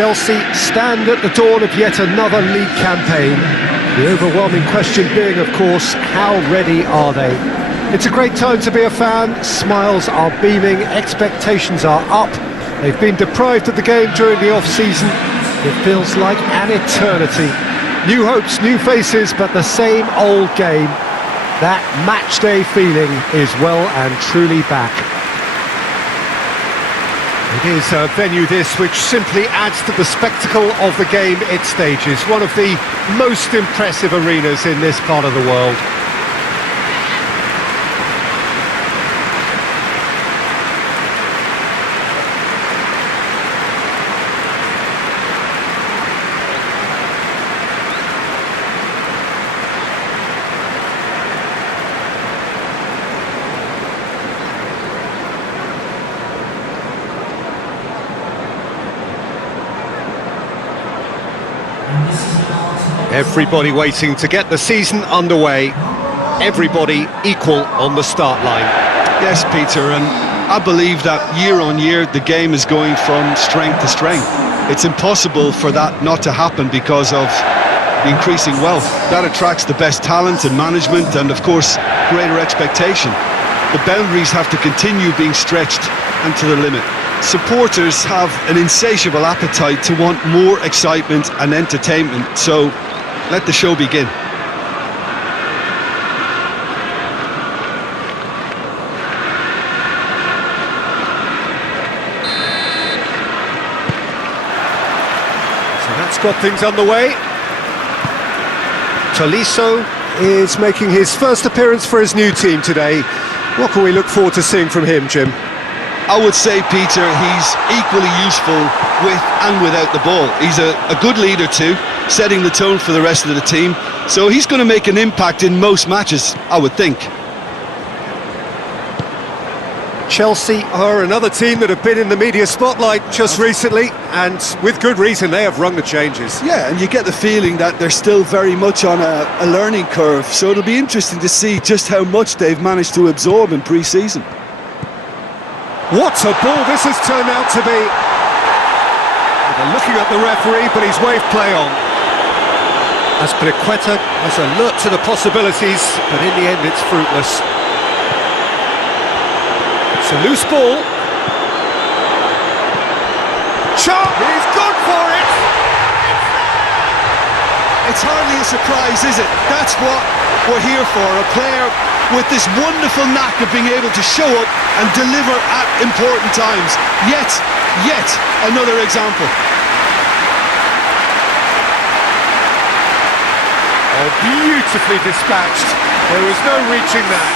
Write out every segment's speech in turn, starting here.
Chelsea stand at the dawn of yet another league campaign. The overwhelming question being, of course, how ready are they? It's a great time to be a fan. Smiles are beaming, expectations are up. They've been deprived of the game during the off-season. It feels like an eternity. New hopes, new faces, but the same old game. That match-day feeling is well and truly back. It is a venue this which simply adds to the spectacle of the game it stages. One of the most impressive arenas in this part of the world. Everybody waiting to get the season underway. Everybody equal on the start line. Yes, Peter, and I believe that year on year the game is going from strength to strength. It's impossible for that not to happen because of the increasing wealth. That attracts the best talent and management and, of course, greater expectation. The boundaries have to continue being stretched and to the limit. Supporters have an insatiable appetite to want more excitement and entertainment, so let the show begin. So that's got things underway. Tolisso is making his first appearance for his new team today. What can we look forward to seeing from him, Jim? I would say, Peter, he's equally useful with and without the ball. He's a good leader too, setting the tone for the rest of the team. So he's going to make an impact in most matches, I would think. Chelsea are another team that have been in the media spotlight just recently, and with good reason. They have rung the changes. Yeah, and you get the feeling that they're still very much on a learning curve, so it'll be interesting to see just how much they've managed to absorb in pre-season. What a ball this has turned out to be. They're looking at the referee, but he's waved play on. Azpilicueta has alert to the possibilities, but in the end it's fruitless. It's a loose ball. Shot! He's gone for it! It's hardly a surprise, is it? That's what we're here for, a player with this wonderful knack of being able to show up and deliver at important times. Yet another example. Oh, beautifully dispatched. There was no reaching that.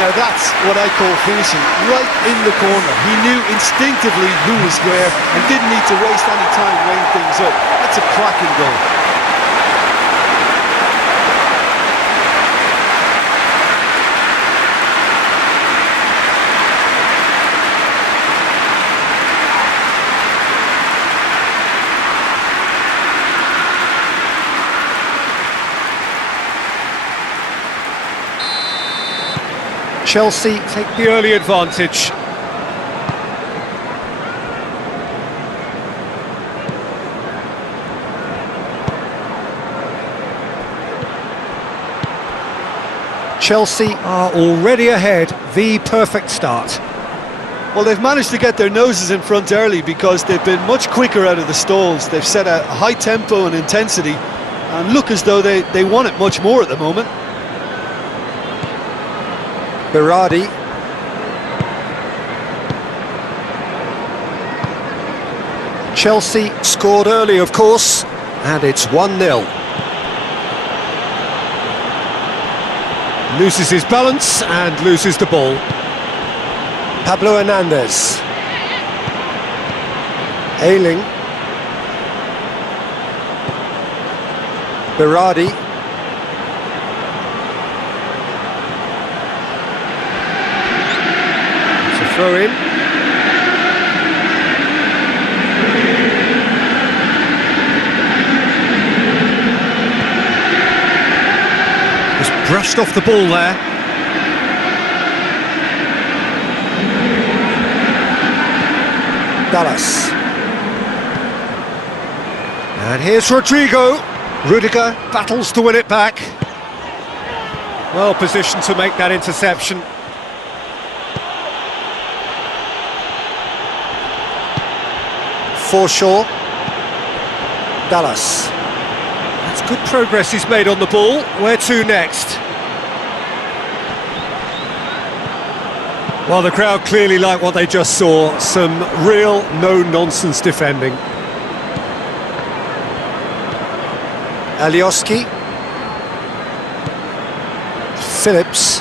Now that's what I call finishing, right in the corner. He knew instinctively who was where and didn't need to waste any time weighing things up. That's a cracking goal. Chelsea take the early advantage. Chelsea are already ahead, the perfect start. Well, they've managed to get their noses in front early because they've been much quicker out of the stalls. They've set a high tempo and intensity and look as though they want it much more at the moment. Berardi. Chelsea scored early, of course, and it's 1-0. Loses his balance and loses the ball. Pablo Hernandez. Ayling. Berardi. Throw in. Just brushed off the ball there. Dallas. And here's Rodrigo. Rudiger battles to win it back. Well positioned to make that interception. Forshaw. Dallas. That's good progress he's made on the ball. Where to next? Well, the crowd clearly like what they just saw. Some real no-nonsense defending. Alioski. Phillips.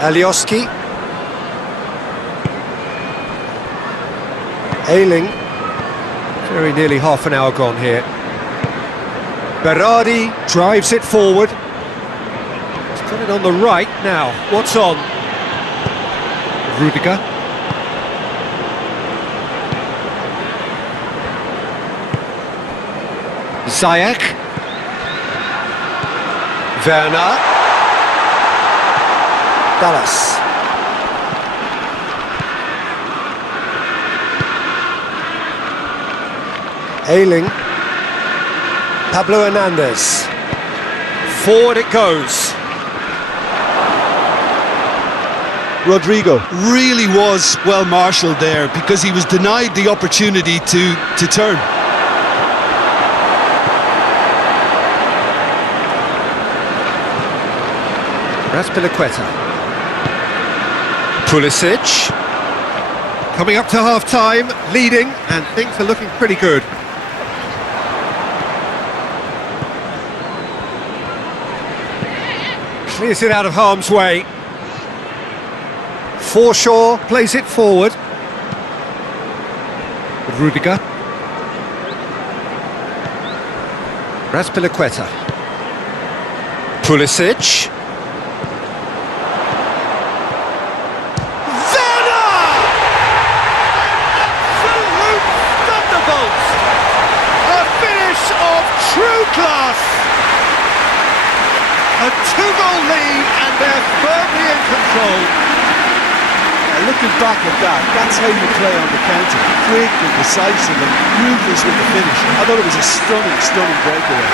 Alioski. Ayling. Very nearly half an hour gone here. Berardi drives it forward. He's got it on the right now. What's on? Rudiger. Ziyech. Werner. Dallas. Ayling. Pablo Hernandez. Forward it goes. Rodrigo really was well marshalled there because he was denied the opportunity to turn. Razpilicueta. Pulisic. Coming up to half-time, leading, and things are looking pretty good. Clears it out of harm's way. Forshaw plays it forward. Rudiger. Razpilicueta. Pulisic. True class! A two-goal lead and they're firmly in control. Looking back at that, that's how you play on the counter. Quick and decisive and ruthless with the finish. I thought it was a stunning, stunning breakaway.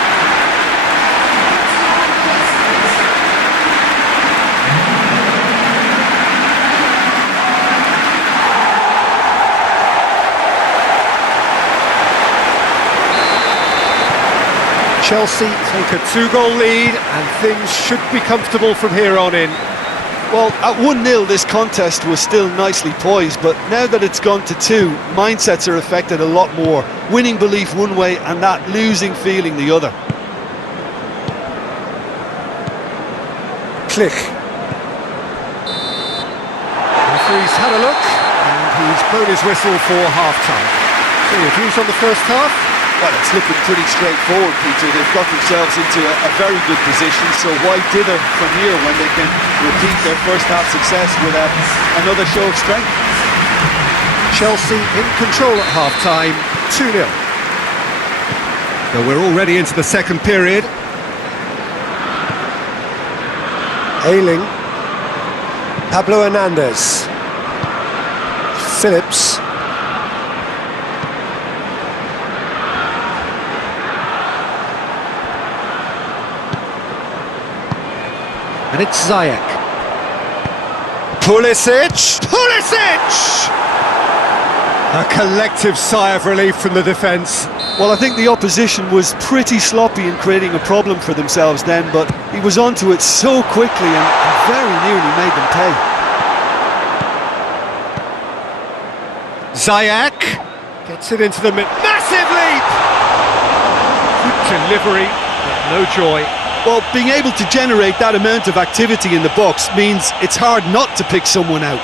Chelsea take a two-goal lead and things should be comfortable from here on in. Well, at 1-0 this contest was still nicely poised, but now that it's gone to 2, mindsets are affected a lot more. Winning belief one way and that losing feeling the other. Click. Referee's had a look and he's blown his whistle for half-time. So your views on the first half? Well, it's looking pretty straightforward, Peter. They've got themselves into a very good position, so why dither from here when they can repeat their first half success with another show of strength? Chelsea in control at half-time, 2-0. So we're already into the second period. Ayling. Pablo Hernandez. Phillips. And it's Ziyech. Pulisic! Pulisic! A collective sigh of relief from the defence. Well, I think the opposition was pretty sloppy in creating a problem for themselves then, but he was onto it so quickly and very nearly made them pay. Ziyech gets it into the mid. Massive leap! Good delivery, but no joy. Well, being able to generate that amount of activity in the box means it's hard not to pick someone out.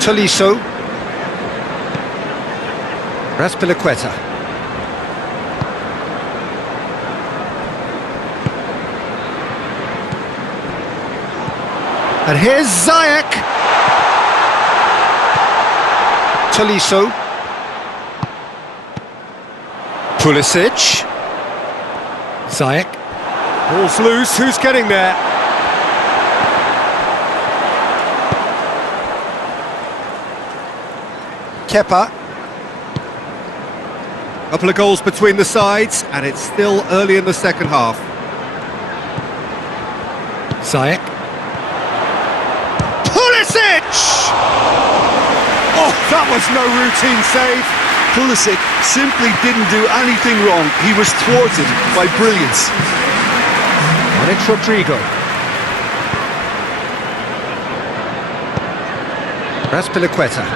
Tolisso. Razpilicueta. And here's Ziyech. Tolisso. Pulisic. Ziyech. Ball's loose, who's getting there? Kepa. Couple of goals between the sides, and it's still early in the second half. Ziyech. Pulisic! Oh, that was no routine save. Pulisic simply didn't do anything wrong. He was thwarted by brilliance. And it's Rodrigo. Raspilicueta.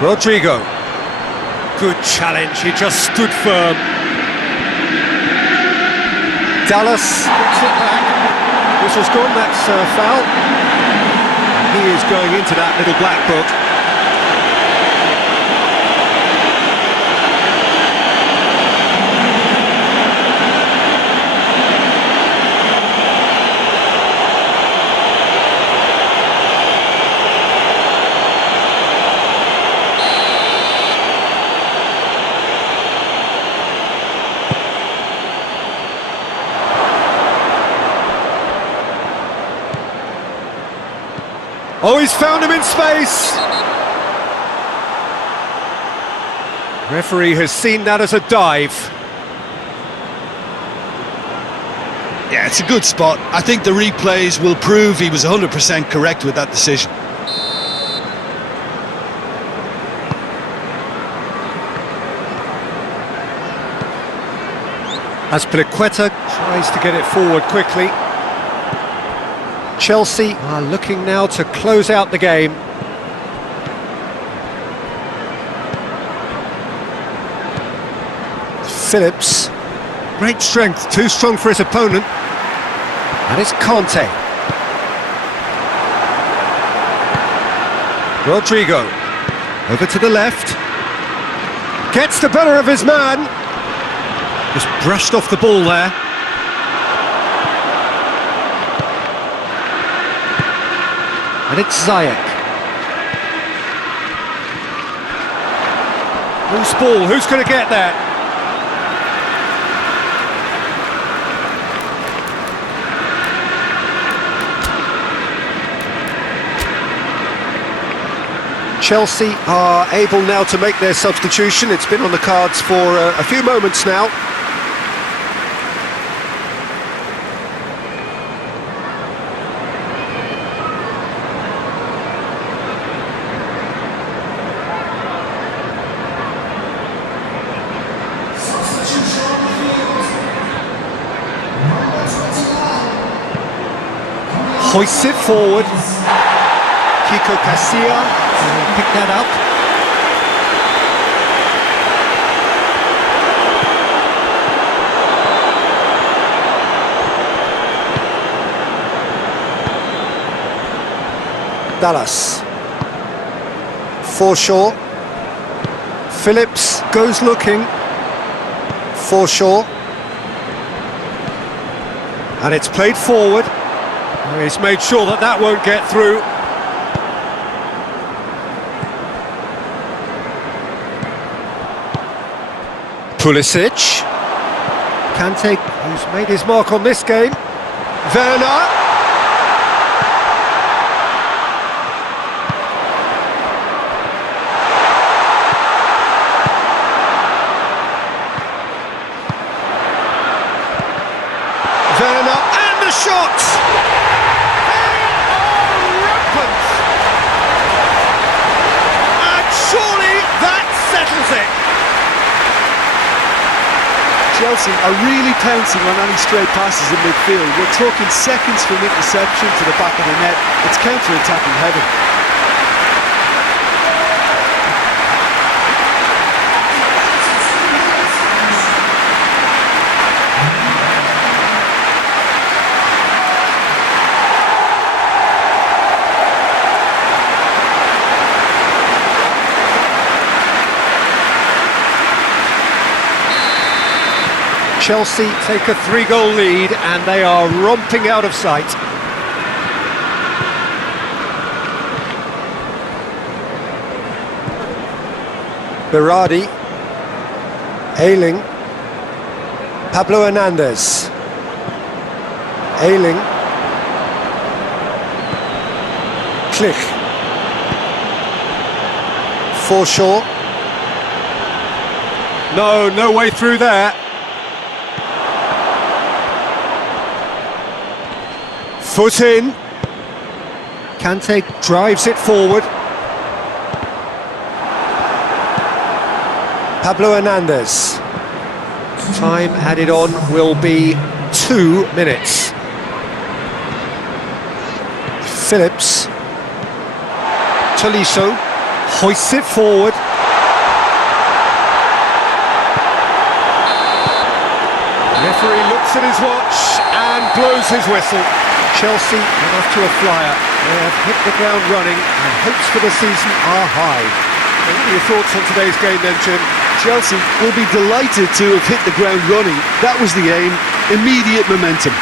Rodrigo. Good challenge, he just stood firm. Dallas puts it back. Whistle's gone, that's foul. He is going into that little black book. Oh, he's found him in space! Referee has seen that as a dive. Yeah, it's a good spot. I think the replays will prove he was 100% correct with that decision. Aspilicueta tries to get it forward quickly. Chelsea are looking now to close out the game. Phillips. Great strength, too strong for his opponent. And it's Conte. Rodrigo. Over to the left. Gets the better of his man. Just brushed off the ball there. And it's Ziyech. Loose ball, who's going to get there? Chelsea are able now to make their substitution. It's been on the cards for a few moments now. Hoists it forward. Kiko Casilla will pick that up. Dallas. Forshaw. Phillips goes looking. Forshaw. And it's played forward. He's made sure that that won't get through. Pulisic. Kante, who's made his mark on this game. Werner. Werner, and the shot! Chelsea are really pouncing on any stray passes in midfield. We're talking seconds from interception to the back of the net. It's counter-attacking heaven. Chelsea take a 3-goal lead and they are romping out of sight. Berardi, Ayling, Pablo Hernandez, Ayling, Klich, Forshaw, no way through there. Foot in, Kante drives it forward. Pablo Hernandez. Time added on will be 2 minutes. Phillips. Tolisso hoists it forward. Referee looks at his watch and blows his whistle. Chelsea are off to a flyer. They have hit the ground running and hopes for the season are high. What are your thoughts on today's game then, Jim? Chelsea will be delighted to have hit the ground running. That was the aim. Immediate momentum.